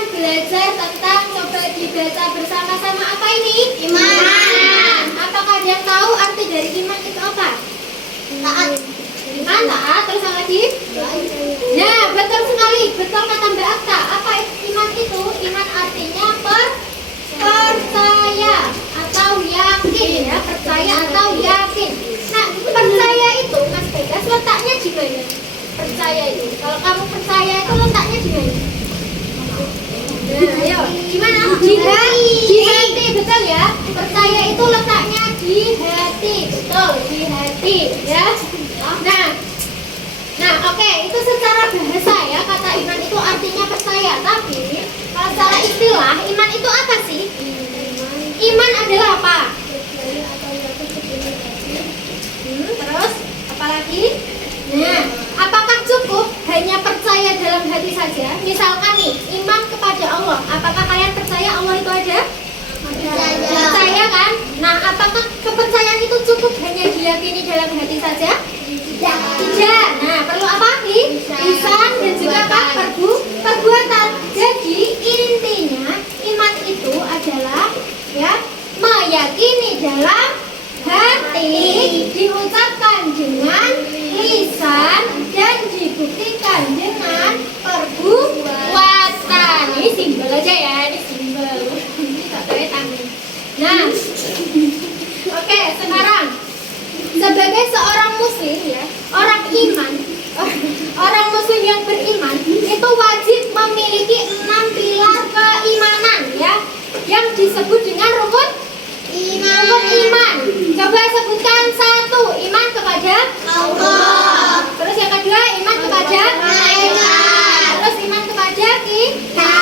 akan belajar tentang, coba dibaca bersama-sama, apa ini? Iman. Apakah ada yang tahu arti dari iman itu apa? Taat. Iman, taat, terus apa lagi? Nah, betul sekali, betul kata Mbak Akta. Apa iman itu? Iman artinya percaya atau yakin, ya, percaya atau yakin. Nah, percaya itu Mas Begas letaknya di mana? Percaya itu, kalau kamu percaya itu letaknya di mana? Nah, ayo, gimana? Di hati, betul ya. Percaya itu letaknya di hati, betul, di hati, ya. Nah, oke, itu secara bahasa ya, kata iman itu artinya percaya. Tapi kalau secara istilah, iman itu apa sih? Iman adalah apa? Terus apa lagi? Nah, apakah cukup hanya percaya dalam hati saja? Misalkan nih, iman kepada Allah. Apakah kalian percaya Allah itu ada? Percaya kan? Nah, apakah kepercayaan itu cukup hanya diyakini dalam hati saja? Tidak. Nah, perlu apa lagi? Lisan dan juga apa? Perbuatan. Jadi intinya iman itu adalah ya meyakini dalam hati, diucapkan dengan lisan dan dibuktikan dengan perbuatan. Ini simbol aja ya, ini simbol. Nah, oke, sekarang sebagai seorang muslim ya, orang iman, orang muslim yang beriman itu wajib memiliki 6 pilar keimanan ya, yang disebut dengan rukun iman. Coba sebutkan. 1, iman kepada Allah. Terus yang kedua, iman kepada malaikat. Terus iman kepada kita.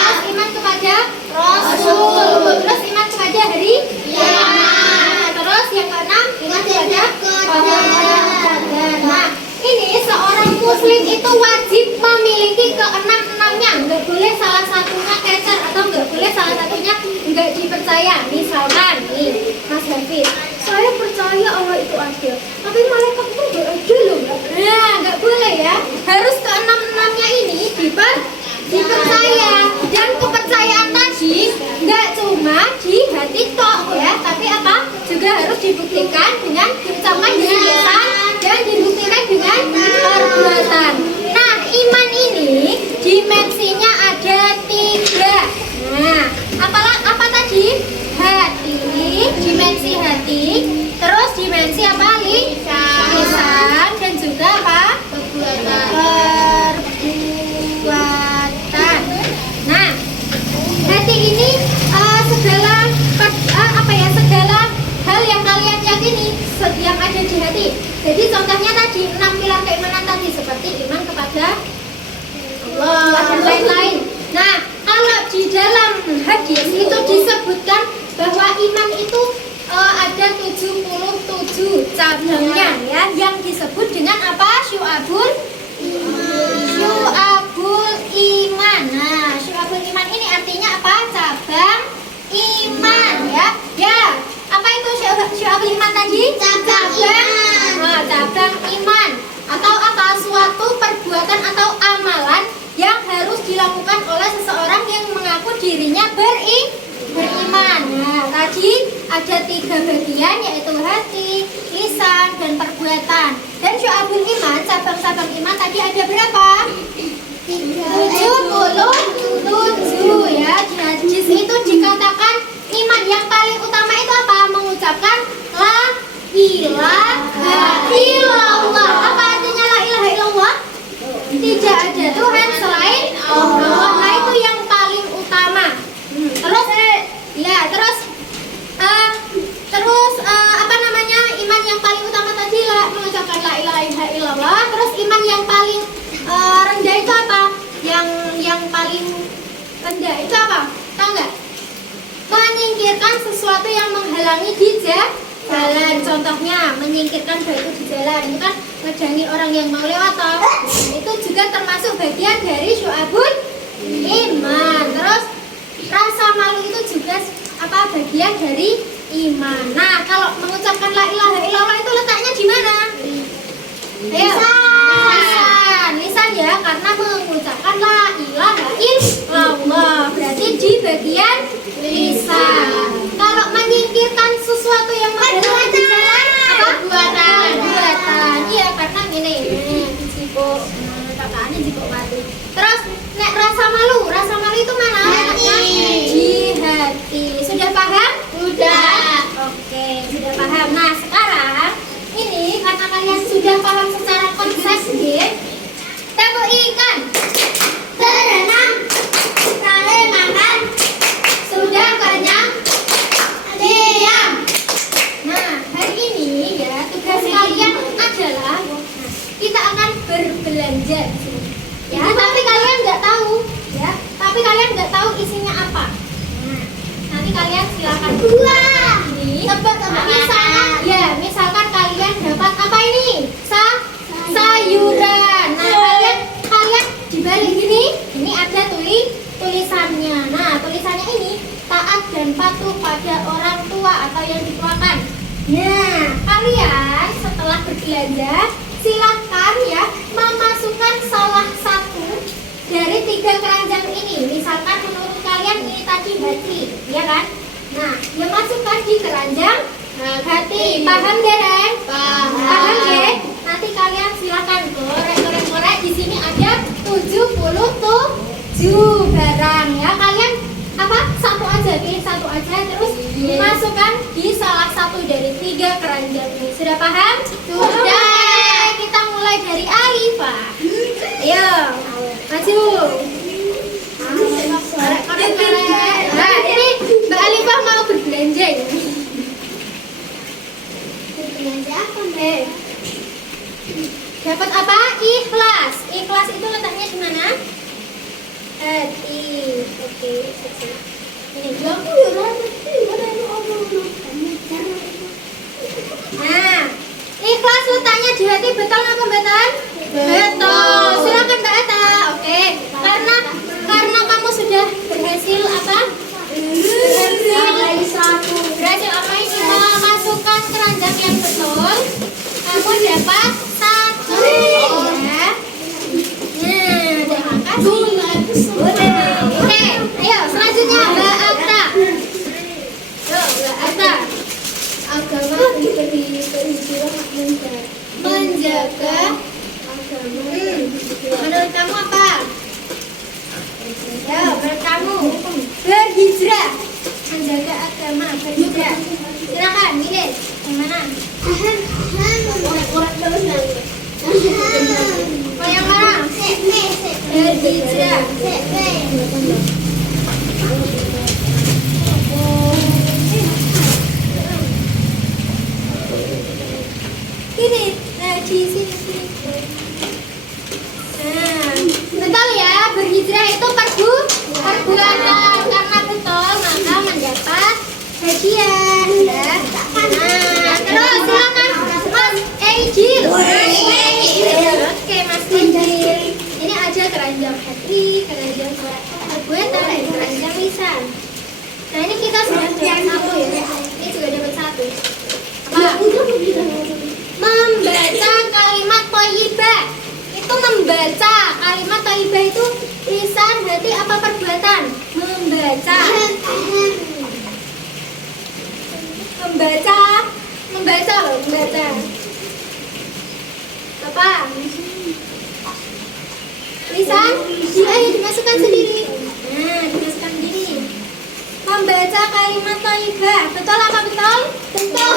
Terus iman kepada Rasul. Terus iman kepada hari kiamat. Terus yang keenam, iman kepada qadar. Nah, ini seorang muslim itu wajib memiliki keenam-enamnya. Nggak boleh salah satunya kecer atau nggak boleh salah satunya nggak dipercaya. Misalkan nih, Mas David, saya percaya Allah itu ada, tapi malaikat itu nggak ada loh. Nah, nggak boleh ya. Harus keenam-enamnya ini dipercaya. Dan kepercayaan tadi nggak cuma di hati tok ya, tapi apa? Juga harus dibuktikan dengan diucapkan dengan lisan dan dibuktikan dengan perbuatan. Nah, iman ini dimensinya ada 3. Nah, apa tadi? Hati, dimensi hati, terus dimensi apa? Lisan dan juga apa? Perbuatan. Nah, hati ini segala hal yang kalian yakini yang ada di hati. Jadi contohnya tadi 6 pilar keimanan tadi, seperti iman kepada Allah dan lain-lain. Nah, kalau di dalam hadis itu disebutkan bahwa iman itu ada 77 cabangnya ya, yang disebut dengan apa? Syu'abul iman. Nah, syu'abul iman ini artinya apa? Cabang iman ya. Ya, apa itu syu'abul iman tadi? Cabang iman. Nah, cabang iman atau apa? Suatu perbuatan atau amalan yang harus dilakukan oleh seseorang yang mengaku dirinya beriman. Nah, tadi ada 3 bagian, yaitu hati, lisan, dan perbuatan. Dan syu'abul iman, cabang-cabang iman tadi ada berapa? 77 ya. Di hadis itu dikatakan iman yang paling utama itu apa? Mengucapkan la ilaha illallah. Apa artinya la ilaha illallah? Tidak ada Tuhan selain Allah. Nah, itu yang paling utama. Terus apa namanya? Iman yang paling utama tadi lah mengucapkan la ilaha illallah. Terus iman yang paling rendah itu apa? Yang paling rendah itu apa? Tahu nggak? Menyingkirkan sesuatu yang menghalangi di jalan. Contohnya menyingkirkan batu di jalan, itu kan ngejangi orang yang mau lewat toh. Itu juga termasuk bagian dari syu'abul iman. Terus rasa malu itu juga apa? Bagian dari iman. Nah, kalau mengucapkan la ilaha illallah itu letaknya di mana? Lisan ya, karena mengucapkan la ilaha illallah. kakaknya juga mati. Terus nek rasa malu itu mana letaknya? Di hati. Sudah paham? Sudah. Oke, sudah paham. Nah, sekarang ini karena kalian sudah paham secara konsep game, tepuk ikan. Berenang. Kali makan. Sudah kenyang? Diam. Nah, hari ini ya tugas kalian adalah kita akan berbelanja, ya. Tapi kalian nggak tahu, ya. Tapi kalian nggak tahu isinya apa. Nah, nanti kalian silakan Wah. ini. Tebak. Misalkan, ya, misalkan kalian dapat apa ini? Sayuran. Nah, kalian dibalik ini ada tulisannya. Nah, tulisannya ini taat dan patuh pada orang tua atau yang dituakan. Nah, kalian setelah berbelanja silahkan ya memasukkan salah satu dari 3 keranjang ini. Misalkan menurut kalian ini tadi hati, ya kan? Nah, yang masukkan di keranjang hati. Paham deh, Ren? Paham deh? Nanti kalian silahkan goreng. Di sini ada 77 barang ya. Kalian satu aja, pilih satu aja, terus masukkan di salah satu dari 3 keranjang ini. Sudah paham? Sudah. Kita mulai dari Alifa. Ayo, maju. Nah, ini Mbak Alifa mau berbelanja ini. Berbelanja apa, Dapat apa? Ikhlas. Ikhlas itu letaknya di mana? Hati. Oke. Ini belum. Nah, ikhlas letaknya di hati, betul apa betul? Betul. Silakan Mbak Ata. Oke. Karena kamu sudah berhasil apa? Berhasil apa ini? Memasukkan keranjang yang betul. Kamu dapat 1 ya. Nah, terima kasih. Oke, ayo selanjutnya Mbak Ata. Yo, Mbak Ata. Agama diberi Menjaga agama. Menurut kamu apa? Ya, menurut kamu berhijrah. Menjaga agama, berhijrah. Silakan, milih yang mana? Mau yang mana? Berhijrah. Ini, di sini. Nah, betul ya, berhijrah itu perbuatan. Karena betul, maka mendapat hadiah ya. Nah, terus silakan Mas Ejil. Oke, Mas Ejil. Ini ada keranjang hati, keranjang perbuatan, dan keranjang lisan. Nah, ini kita sudah dapat 1 ya. Ini juga dapat 1. Apa? Membaca kalimat thayyibah. Itu membaca kalimat thayyibah itu lisan, hati, apa perbuatan? Membaca. Membaca. Apa? Lisan? Ayo dimasukkan sendiri. Nah, dimasukkan sendiri. Membaca kalimat thayyibah. Betul apa betul? Betul.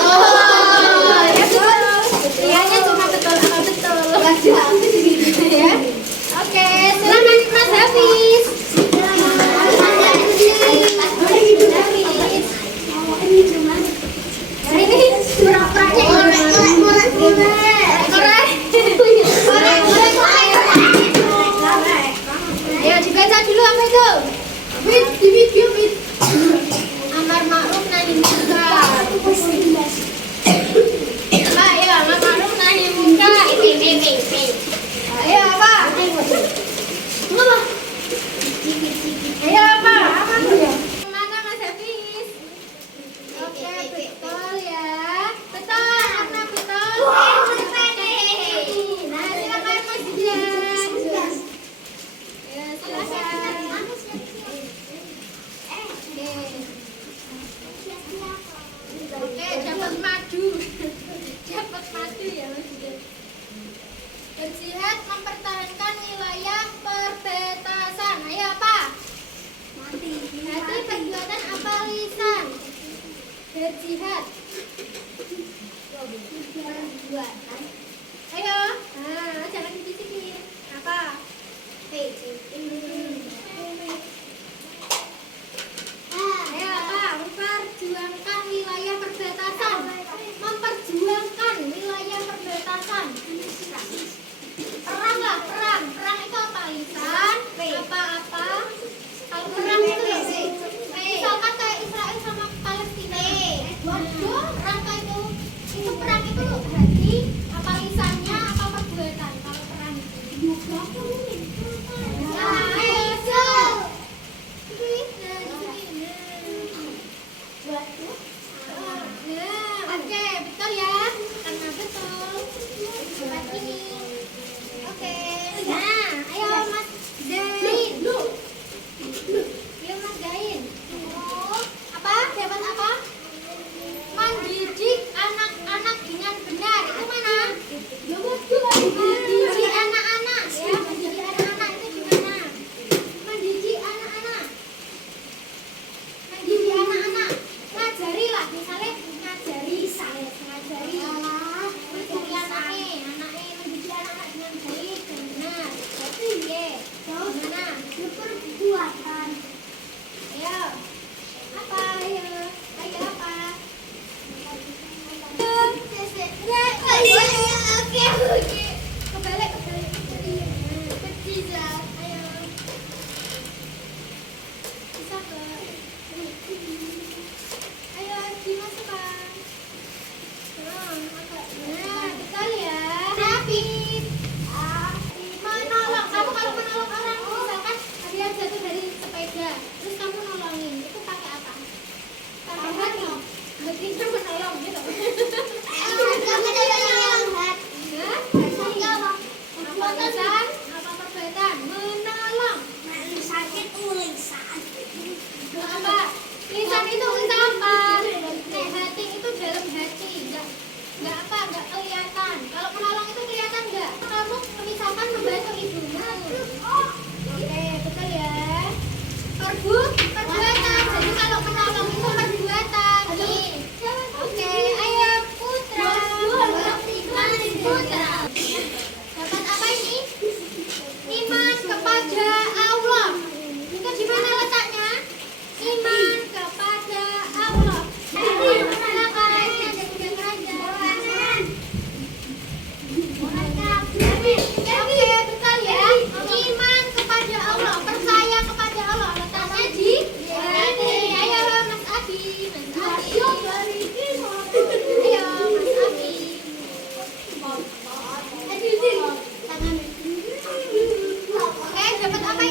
Ya betul. Lihatnya cuma betul apa betul. Ya. Oke, silakan Mas Hafiz. Ini ya dibaca dulu apa itu? Di video amar ma'ruf nahi munkar. Ayo amar ma'ruf nahi munkar. Ayo apa? Ayo apa? Mana Mas Hafiz? Oke, betul ya. Betul, karena betul. Nah, silakan Mas Dijan. Ya, silakan.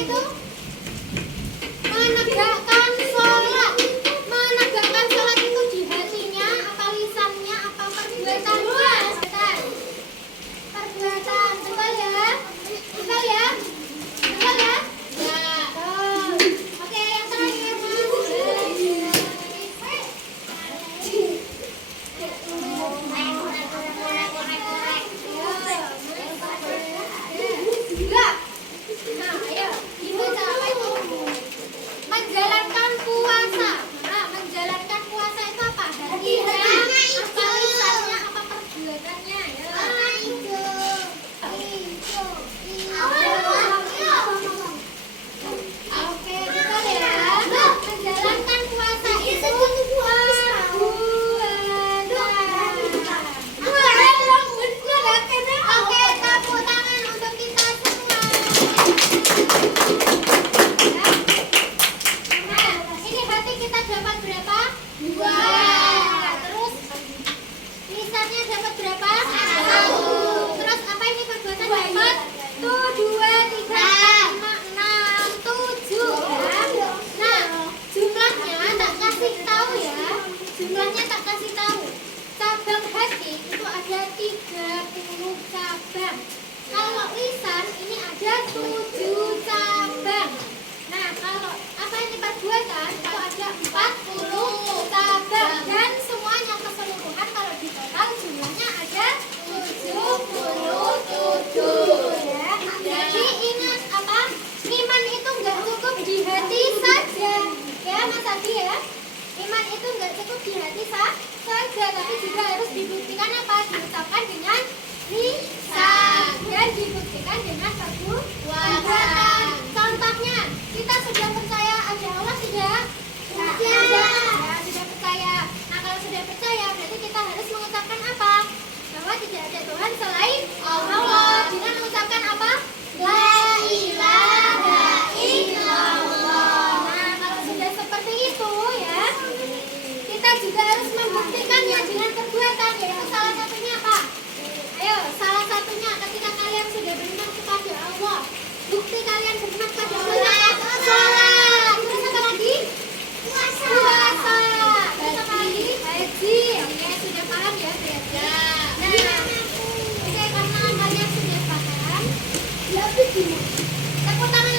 itu? Menegakkan sholat. Menegakkan sholat itu di hatinya, apa lisannya, apa perbuatannya? Perbuatan, betul ya? Betul ya? Betul ya? Ya. Oke, yang terakhir Enggak. Nah, ayo dibaca apa itu? Menjalankan puasa. Nah, menjalankan puasa itu apa? Hatinya, apa lisannya, apa perbuatannya? Ya. Oke, betul ya. Menjalankan puasa itu perbuatan. Oke, tepuk tangan untuk kita semua. Nah, ini hati kita dapat berapa? 2. Terus lisannya dapat berapa? 1. Terus apa ini perbuatan dapat? 1, 2, 3, 4, 5, 6, 7 ya. Nah, jumlahnya tak kasih tahu ya. Jumlahnya tak kasih tahu. Cabang hati itu ada 30 cabang. Kalau lisan ini ada 7 cabang. Nah, kalau apa ini perbuatan itu ada 40 cabang dan semuanya keseluruhan kalau di total jumlahnya ada 77 ya. Jadi ingat apa? Iman itu enggak cukup di hati saja. Ya, Mas Adi ya. Iman itu enggak cukup di hati saja, tapi juga harus dibuktikan apa? Diucapkan dengan lisan dan dibuktikan dengan perbuatan. Contohnya, kita sudah percaya ada Allah tidak? Ya, sudah percaya. Nah, kalau sudah percaya berarti kita harus mengucapkan apa? Bahwa tidak ada Tuhan selain Allah. Dengan mengucapkan apa? La ilaha illallah. Nah, kalau sudah seperti itu ya, kita juga harus membuktikannya dengan perbuatan, yaitu salah satunya apa? Ayo, salah satunya ketika kalian sudah beriman kepada Allah, bukti kalian beriman kepada Allah, sholat. Terus apa lagi? Puasa. Terus apa lagi? Haji. Oke, sudah paham ya berarti? Nah, oke, karena kalian sudah paham, tepuk tangan